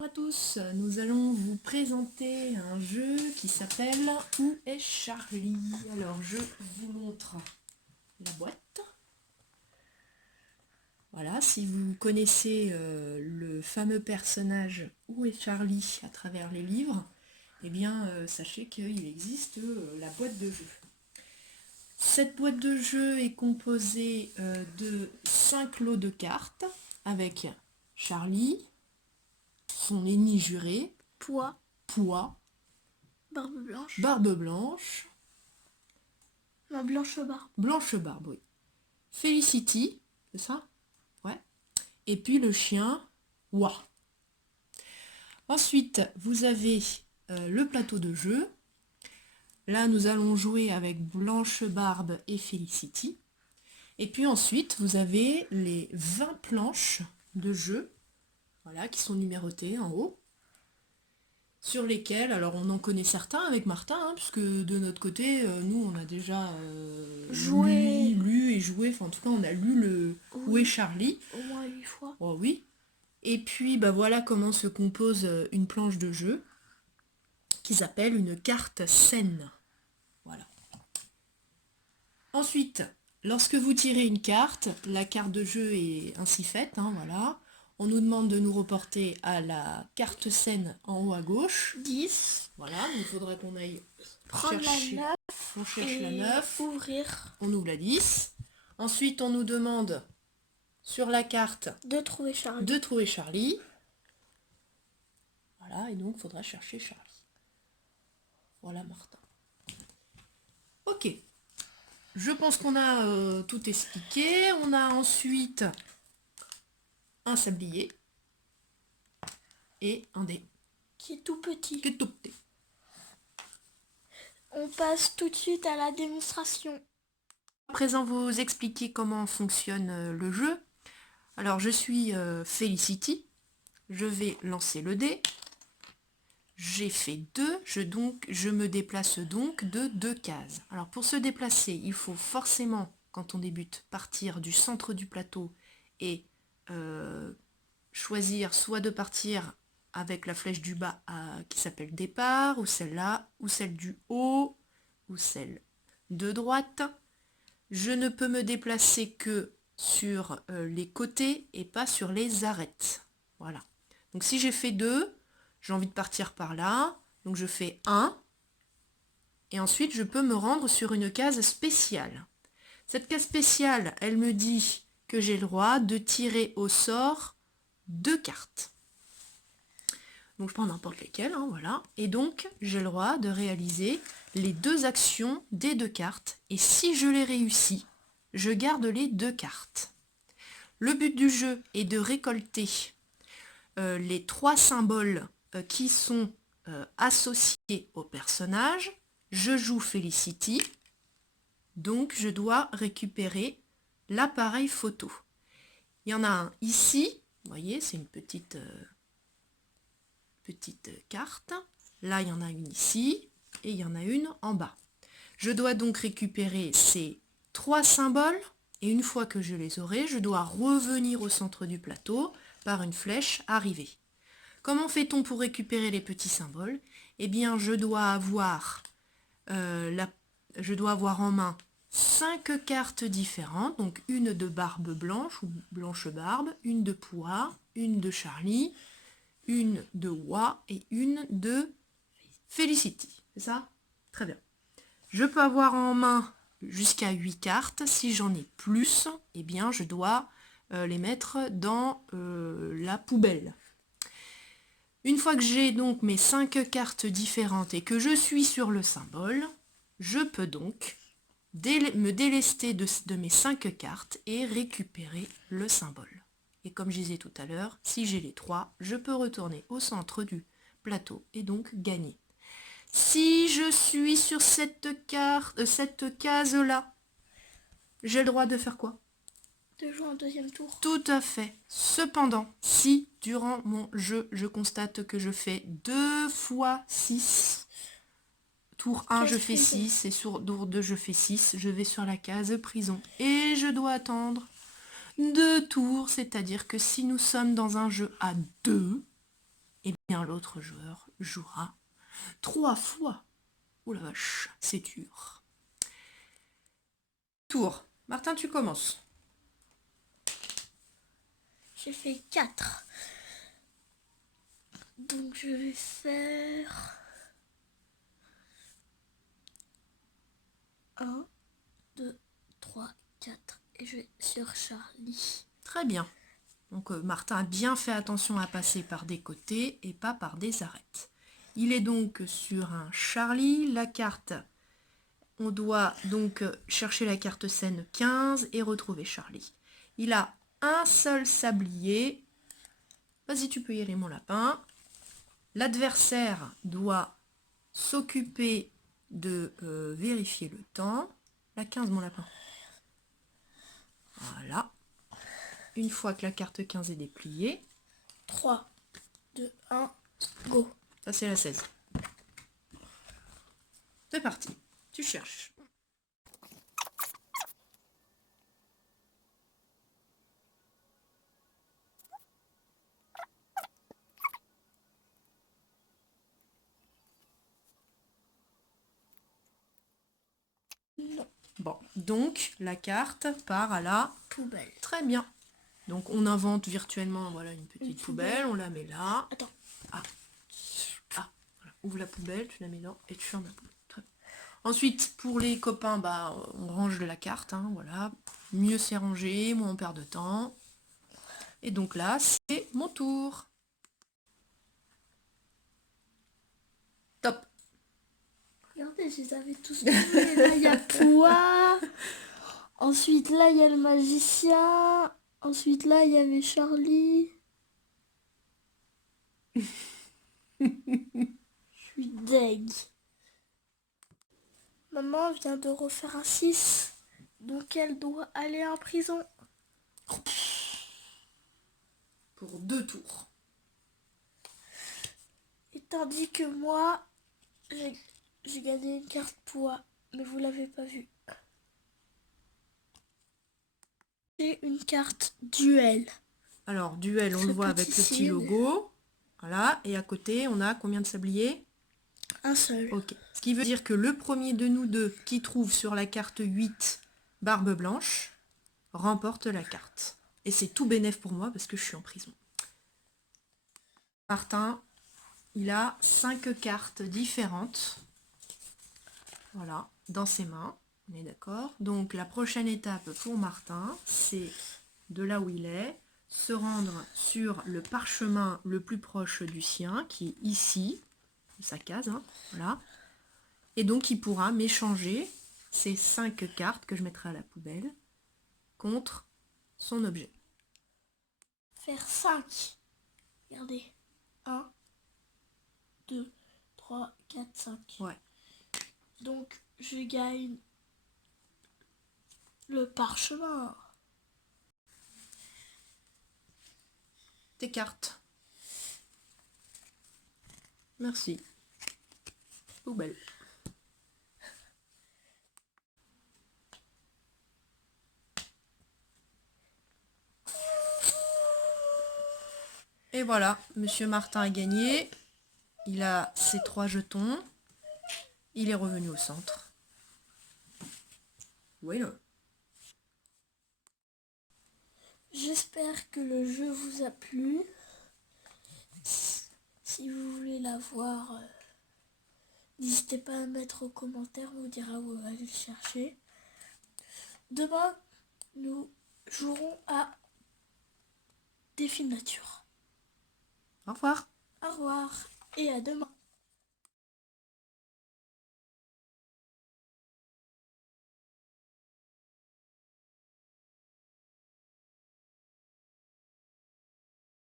Bonjour à tous, nous allons vous présenter un jeu qui s'appelle Où est Charlie? Alors je vous montre la boîte. Voilà, si vous connaissez le fameux personnage Où est Charlie à travers les livres, eh bien sachez qu'il existe la boîte de jeu. Cette boîte de jeu est composée de 5 lots de cartes avec Charlie, son ennemi juré, Poids, Barbe Blanche, ma blanche barbe, Blanche Barbe, oui. Felicity, c'est ça? Ouais. Et puis le chien, Wa. Ensuite, vous avez le plateau de jeu. Là, nous allons jouer avec Blanche Barbe et Felicity. Et puis ensuite, vous avez les 20 planches de jeu, voilà, qui sont numérotées en haut, sur lesquelles, alors on en connaît certains avec Martin, hein, puisque de notre côté, nous on a déjà Joué. lu et joué, enfin en tout cas on a lu le Où est Charlie. Au moins 8 fois. Oh oui. Et puis bah voilà comment se compose une planche de jeu, qui s'appelle une carte scène. Voilà. Ensuite, lorsque vous tirez une carte, la carte de jeu est ainsi faite, hein, voilà. On nous demande de nous reporter à la carte scène en haut à gauche. 10. Voilà, donc il faudrait qu'on aille Prendre chercher. la 9. On cherche et la 9. Ouvrir. On ouvre la 10. Ensuite, on nous demande sur la carte De trouver Charlie. de trouver Charlie. Voilà, et donc il faudra chercher Charlie. Voilà Martin. Ok. Je pense qu'on a tout expliqué. On a ensuite un sablier et un dé. Qui est tout petit. Qui est tout petit. On passe tout de suite à la démonstration. À présent, vous expliquer comment fonctionne le jeu. Alors, je suis Felicity. Je vais lancer le dé. J'ai fait 2, je me déplace donc de 2 cases. Alors pour se déplacer, il faut forcément, quand on débute, partir du centre du plateau et choisir soit de partir avec la flèche du bas qui s'appelle départ, ou celle-là, ou celle du haut, ou celle de droite. Je ne peux me déplacer que sur les côtés et pas sur les arêtes. Voilà. Donc si j'ai fait 2, j'ai envie de partir par là, donc je fais 1, et ensuite je peux me rendre sur une case spéciale. Cette case spéciale, elle me dit que j'ai le droit de tirer au sort 2 cartes. Donc je prends n'importe lesquelles, hein, voilà. Et donc j'ai le droit de réaliser les 2 actions des 2 cartes, et si je les réussis, je garde les 2 cartes. Le but du jeu est de récolter les 3 symboles qui sont associés au personnage. Je joue Felicity, donc je dois récupérer l'appareil photo. Il y en a un ici, vous voyez, c'est une petite carte. Là, il y en a une ici, et il y en a une en bas. Je dois donc récupérer ces 3 symboles, et une fois que je les aurai, je dois revenir au centre du plateau par une flèche arrivée. Comment fait-on pour récupérer les petits symboles? Eh bien, je dois avoir en main 5 cartes différentes, donc une de Barbe Blanche ou Blanche Barbe, une de Pois, une de Charlie, une de Wa et une de Felicity. C'est ça? Très bien. Je peux avoir en main jusqu'à 8 cartes. Si j'en ai plus, eh bien, je dois les mettre dans la poubelle. Une fois que j'ai donc mes 5 cartes différentes et que je suis sur le symbole, je peux donc me délester de mes 5 cartes et récupérer le symbole. Et comme je disais tout à l'heure, si j'ai les 3, je peux retourner au centre du plateau et donc gagner. Si je suis sur cette case-là, j'ai le droit de faire quoi? De jouer un deuxième tour. Tout à fait. Cependant, si durant mon jeu, je constate que je fais 2 fois 6, tour 1 je fais 6 et sur tour 2 je fais 6, je vais sur la case prison et je dois attendre 2 tours, c'est-à-dire que si nous sommes dans un jeu à 2, eh bien l'autre joueur jouera 3 fois. Ouh la vache, c'est dur. Tour. Martin, tu commences. J'ai fait 4. Donc je vais faire 1, 2, 3, 4. Et je vais sur Charlie. Très bien. Donc Martin a bien fait attention à passer par des côtés et pas par des arêtes. Il est donc sur un Charlie. La carte, on doit donc chercher la carte scène 15 et retrouver Charlie. Il a un seul sablier. Vas-y, tu peux y aller mon lapin. L'adversaire doit s'occuper de vérifier le temps. La 15 mon lapin. Voilà. Une fois que la carte 15 est dépliée, 3, 2, 1, go. ça c'est la 16. C'est parti, tu cherches. Non. Bon, donc la carte part à la Poubelle. Très bien. Donc on invente virtuellement voilà, une petite Une poubelle, poubelle. on la met là. Attends. Ah, voilà. Ouvre la poubelle, tu la mets là et tu fermes la poubelle. Très bien. Ensuite, pour les copains, bah, on range de la carte, hein, voilà. Mieux c'est rangé, moins on perd de temps. Et donc là, c'est mon tour. Top. Regardez, je les avais tous trouvés. Là, il y a Pois. Ensuite, là, il y a le magicien. Ensuite, là, il y avait Charlie. Je suis deg. Maman vient de refaire un 6. Donc, elle doit aller en prison. Pour 2 tours. Et tandis que moi, j'ai gagné une carte Pois. Mais vous l'avez pas vu. J'ai une carte duel. Alors, duel, on Ce le voit avec petit le petit signe. logo. Voilà, et à côté, on a combien de sabliers? Un seul. Ok. Ce qui veut dire que le premier de nous deux qui trouve sur la carte 8 barbe blanche remporte la carte. Et c'est tout bénef pour moi parce que je suis en prison. Martin, il a 5 cartes différentes. Voilà, dans ses mains. On est d'accord. Donc la prochaine étape pour Martin, c'est de là où il est, se rendre sur le parchemin le plus proche du sien, qui est ici, sa case, hein, voilà. Et donc il pourra m'échanger ces 5 cartes que je mettrai à la poubelle contre son objet. Faire 5. Regardez. 1, 2, 3, 4, 5. Ouais. Donc, je gagne le parchemin. Tes cartes. Merci. Poubelle. Et voilà, Monsieur Martin a gagné. Il a ses 3 jetons. Il est revenu au centre. Voilà. J'espère que le jeu vous a plu. Si vous voulez la voir, n'hésitez pas à mettre aux commentaires, on vous dira où aller le chercher. Demain, nous jouerons à Défi Nature. Au revoir. Au revoir et à demain.